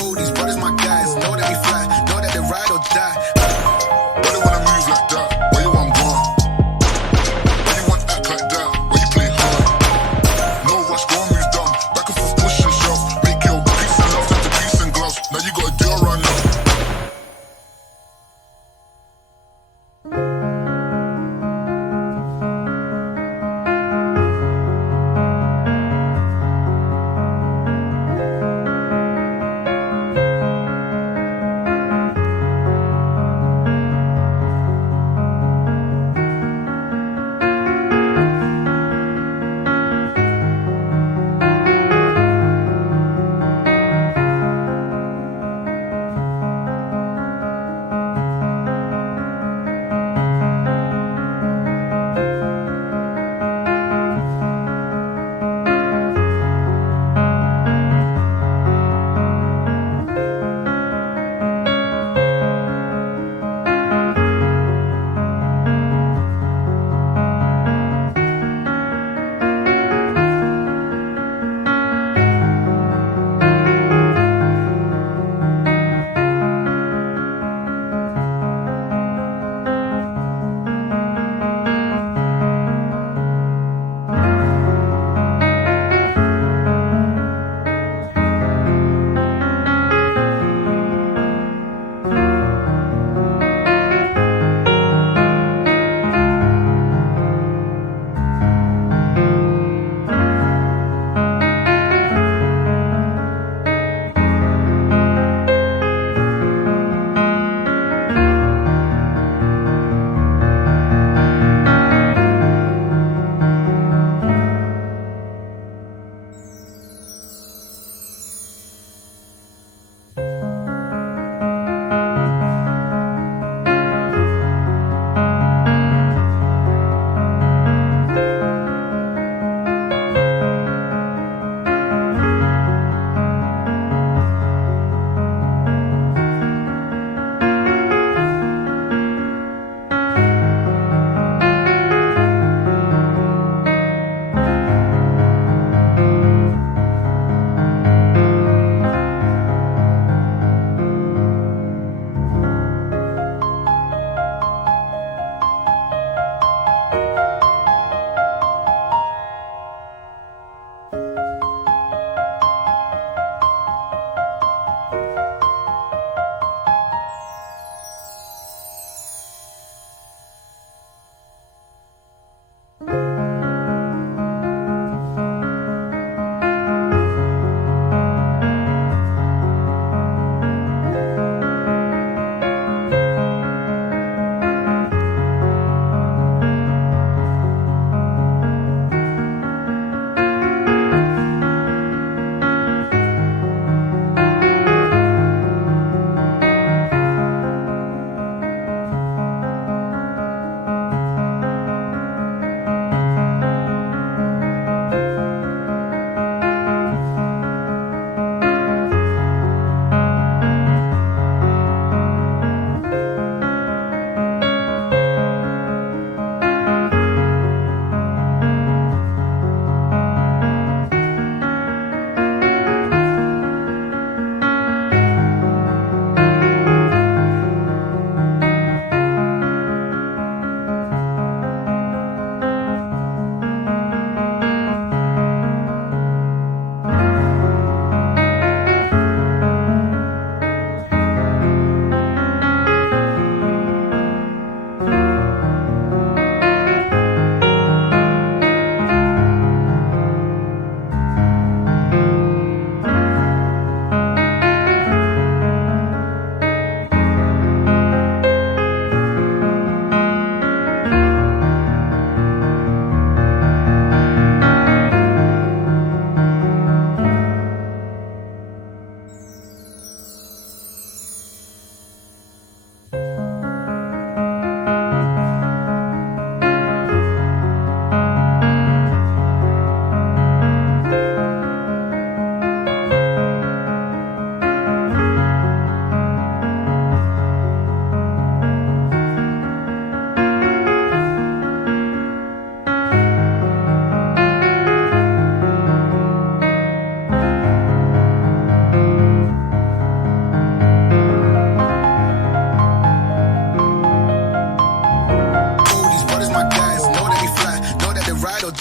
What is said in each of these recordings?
All these brothers my guys, know that we fly, know that they ride or die. Why they wanna move like that? Why you want gone? Why you want act like that? Why you play hard? No rush, go and move down. Back and forth, push and shove. Make your peace and love into peace and gloves. Now you gotta do a run now.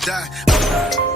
die.